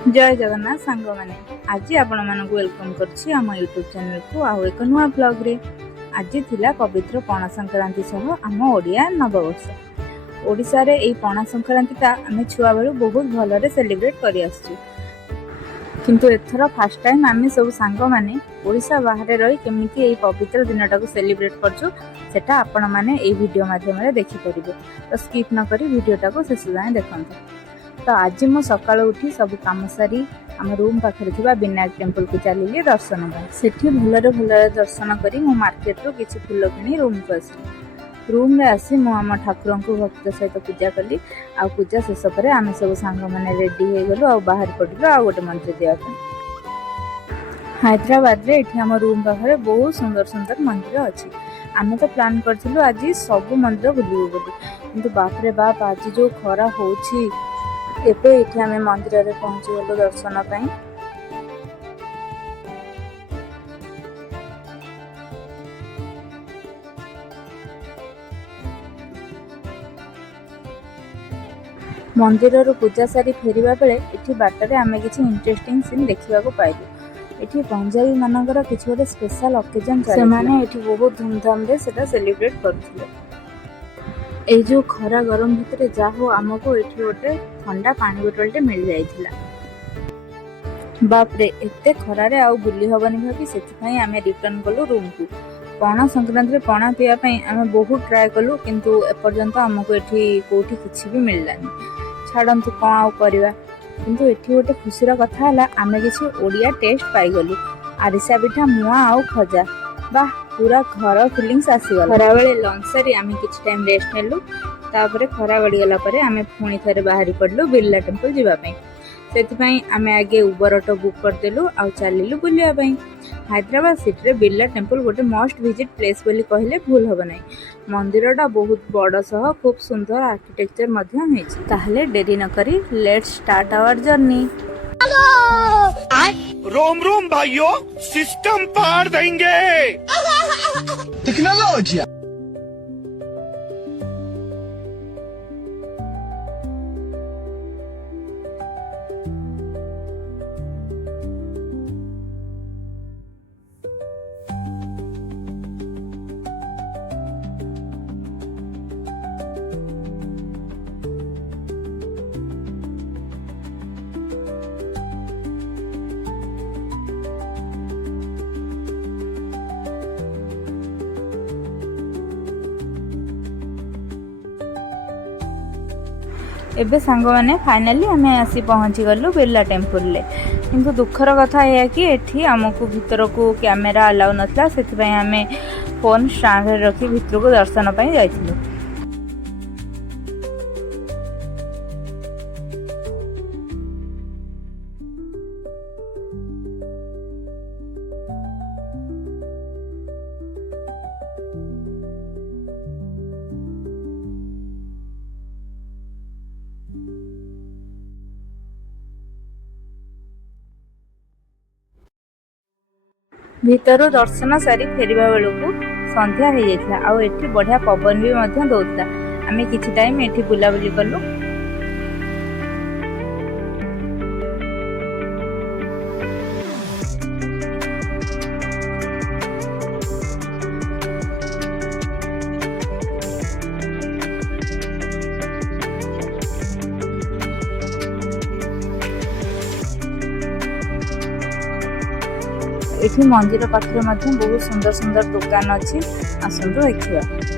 जय जगन्नाथ सांग माने आज आपण मानक वेलकम करछि आम यूट्यूब चैनल को आउ एक नुआ ब्लॉग रे। आज थिला पवित्र पणा संक्रांति सह आम ओडिया नववर्ष। ओडिसा रे एई पणा संक्रांति ता आमे छुआ बेलु बहुत भलरे सेलिब्रेट करि आछी, किंतु एथरा फर्स्ट टाइम आमे सब सांग माने ओडिसा बाहर रही केमिति एई पवित्र दिनटा को सेलिब्रेट करछु सेटा आपण माने एई वीडियो माध्यम रे देखि परिबे। तो स्किप न करी वीडियोटा को शेष जाए देखंतु। तो आज मु सकाळ उठी सब काम सारी आम रूम पाखे थिबा विनायक टेम्पल को चलिए दर्शन पाई। सेठी भलरे दर्शन करी मु मार्केट रो किछि फूल किनी रूम को आसी। रूम रे आसी मु आम ठाकुर को भक्त सहित पूजा कली। आ पूजा शेष पर आम सब सांग माने रेडी हो गलु आ बाहर पड़लु आ गोटे मंदिर दिया। हैदराबाद रे एठी आम रूम पाखे बहुत सुंदर सुंदर मंदिर अछि। आमे तो प्लान करथिलु आज सब मंदिर बुलिबो बोली, किंतु बाप रे बाप आज जो खरा होछि एबे एठी आमे मंदिर रे पहुंची गलो दर्शन पाई। मंदिर रो पूजा सारी फेरिबा बेले एठी बाटरे आमे किछि इंटरेस्टिंग सीन देखिबा को पाइलु। एठी पंजाबी मानकर किछि गोटे स्पेशल ओकेजन से माने एठी बहुत धूमधाम रे सेटा सेलिब्रेट करथिले। ए जो खरा गरम भितरे जा हो आमको एठी गोटे ठंडा पानी बोतलटे मिल जाइथिला। बाप रे एते खरा रे आउ बुली हबनी भाबी सेति आमे रिटर्न कलु रूम को। पणा संक्रांति रे पणा पिया पई आमे बहुत ट्राई कलु, किंतु एपर्यंत आमको एठी कोठी किछि भी मिललानी। छाडंतु कोन आउ करबा, किंतु एठी गोटे खुशीर कथा हला आमे किछि ओडिया टेस्ट पाई गलु। आरिसा पिठा मुआ आउ खजा, वाह पूरा घर फीलिंग्स आसीगला। खरा बेले लंच सारी आमे किछि टाइम रेस्ट नेलु। तापरे खरा बड़ी गला परे आमे पुणी थरे बाहरी पड़लु बिरला टेम्पल जीवा पई। सेति पई आमे आगे उबर ऑटो बुक कर देलु आ चलिलु बुलिया पई। हैदराबाद सिटी रे बिरला टेम्पल गोटे मस्ट विजिट प्लेस बोली कहले भूल हबो नै। मंदिरटा बहुत बड़ सह खूब सुंदर आर्किटेक्चर मध्य हेछि। ताहले देरी न करी लेट्स स्टार्ट आवर जर्नी। रोम रोम भाइयों, सिस्टम पार देंगे। टेक्नोलॉजी एबे सांग माने फाइनली आमे आसी पहुंची गलु बिरला टेम्पल ले। किंतु दुखर कथा है कि एठी हमकु भीतर को कैमरा अलाउ नथला, सेति पई आमे फोन स्टैंड रे रखी भीतर को दर्शन पई जाइथिलु। भीतर दर्शन सारी फेरिबा बेलू संध्या हो जाता। आ एठी बढ़िया पवन भी मध्य दौता। आमे किछि टाइम एठी बुलाबुली कलु। एठी मंदिर पाखरे मध्य बहुत सुंदर सुंदर दुकान अछि, आसंतु देखिबा।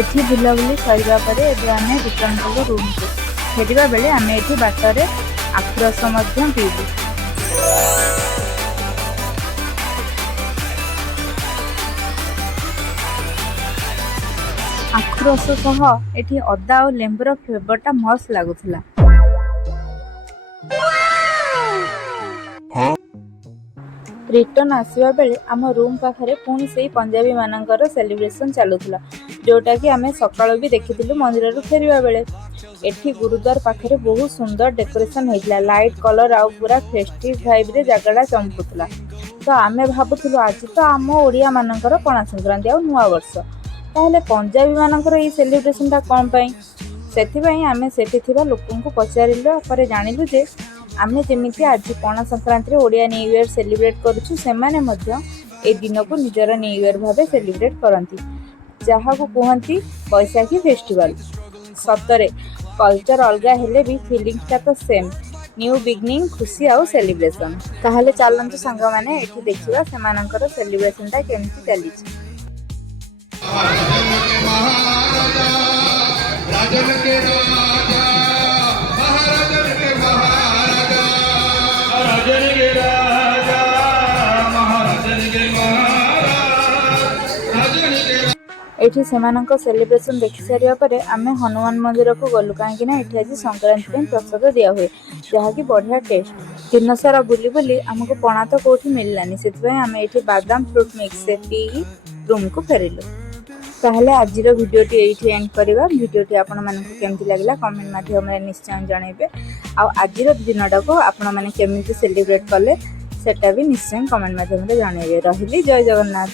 ଏଠି ବୁଲାବୁଲି ସରିବା ପରେ ଏବେ ଆମେ ରିଟର୍ନ କଲୁ ରୁମ୍କୁ। ଫେରିବା ବେଳେ ଆମେ ଏଠି ବାଟରେ ଆଖୁ ରସ ମଧ୍ୟ ପିଇଲୁ। ଆଖୁ ରସ ସହ ଏଠି ଅଦା ଆଉ ଲେମ୍ବୁର ଫ୍ଲେଭରଟା ମସ୍ତ ଲାଗୁଥିଲା। ରିଟର୍ନ ଆସିବା ବେଳେ ଆମ ରୁମ୍ ପାଖରେ ପୁଣି ସେଇ ପଞ୍ଜାବୀ ମାନଙ୍କର ସେଲିବ୍ରେସନ୍ ଚାଲୁଥିଲା, ଯୋଉଟାକି ଆମେ ସକାଳୁ ବି ଦେଖିଥିଲୁ ମନ୍ଦିରରୁ ଫେରିବା ବେଳେ। ଏଠି ଗୁରୁଦ୍ୱାର ପାଖରେ ବହୁତ ସୁନ୍ଦର ଡେକୋରେସନ୍ ହେଇଥିଲା, ଲାଇଟ୍ କଲର୍ ଆଉ ପୁରା ଫେଷ୍ଟିଭ୍ ଭାଇବ୍ରେ ଜାଗାଟା ଚମକୁଥିଲା। ତ ଆମେ ଭାବୁଥିଲୁ ଆଜି ତ ଆମ ଓଡ଼ିଆ ମାନଙ୍କର ପଣା ସଂକ୍ରାନ୍ତି ଆଉ ନୂଆ ବର୍ଷ, ତାହେଲେ ପଞ୍ଜାବୀ ମାନଙ୍କର ଏଇ ସେଲିବ୍ରେସନ୍ଟା କ'ଣ ପାଇଁ? ସେଥିପାଇଁ ଆମେ ସେଠି ଥିବା ଲୋକଙ୍କୁ ପଚାରିଲା ପରେ ଜାଣିଲୁ ଯେ ଆମେ ଯେମିତି ଆଜି ପଣା ସଂକ୍ରାନ୍ତିରେ ଓଡ଼ିଆ ନ୍ୟୁ ଇୟର୍ ସେଲିବ୍ରେଟ୍ କରୁଛୁ, ସେମାନେ ମଧ୍ୟ ଏ ଦିନକୁ ନିଜର ନ୍ୟୁ ଇୟର୍ ଭାବେ ସେଲିବ୍ରେଟ୍ କରନ୍ତି, ଯାହାକୁ କୁହନ୍ତି ବୈଶାଖୀ ଫେଷ୍ଟିଭାଲ। ସତରେ କଲଚର ଅଲଗା ହେଲେ ବି ଫିଲିଂସଟା ତ ସେମ୍, ନ୍ୟୁ ବିଗିନିଂ, ଖୁସି ଆଉ ସେଲିବ୍ରେସନ୍। ତାହେଲେ ଚାଲନ୍ତୁ ସାଙ୍ଗମାନେ ଏଠି ଦେଖିବା ସେମାନଙ୍କର ସେଲିବ୍ରେସନ୍ଟା କେମିତି ଚାଲିଛି। ଏଠି ସେମାନଙ୍କ ସେଲିବ୍ରେସନ୍ ଦେଖି ସାରିବା ପରେ ଆମେ ହନୁମାନ ମନ୍ଦିରକୁ ଗଲୁ, କାହିଁକିନା ଏଠି ଆଜି ସଂକ୍ରାନ୍ତି ପାଇଁ ପ୍ରସାଦ ଦିଆହୁଏ, ଯାହାକି ବଢ଼ିଆ ଟେଷ୍ଟ। ଦିନସାରା ବୁଲି ବୁଲି ଆମକୁ ପଣା ତ କେଉଁଠି ମିଳିଲାନି, ସେଥିପାଇଁ ଆମେ ଏଠି ବାଦାମ ଫ୍ରୁଟ୍ ମିକ୍ସ ପିଇକି ରୁମ୍କୁ ଫେରିଲୁ। ତାହେଲେ ଆଜିର ଭିଡ଼ିଓଟି ଏଇଠି ଏଣ୍ଡ କରିବା। ଭିଡ଼ିଓଟି ଆପଣମାନଙ୍କୁ କେମିତି ଲାଗିଲା କମେଣ୍ଟ ମାଧ୍ୟମରେ ନିଶ୍ଚୟ ଜଣାଇବେ, ଆଉ ଆଜିର ଦିନଟାକୁ ଆପଣମାନେ କେମିତି ସେଲିବ୍ରେଟ୍ କଲେ ସେଟା ବି ନିଶ୍ଚୟ କମେଣ୍ଟ ମାଧ୍ୟମରେ ଜଣାଇବେ। ରହିଲି, ଜୟ ଜଗନ୍ନାଥ।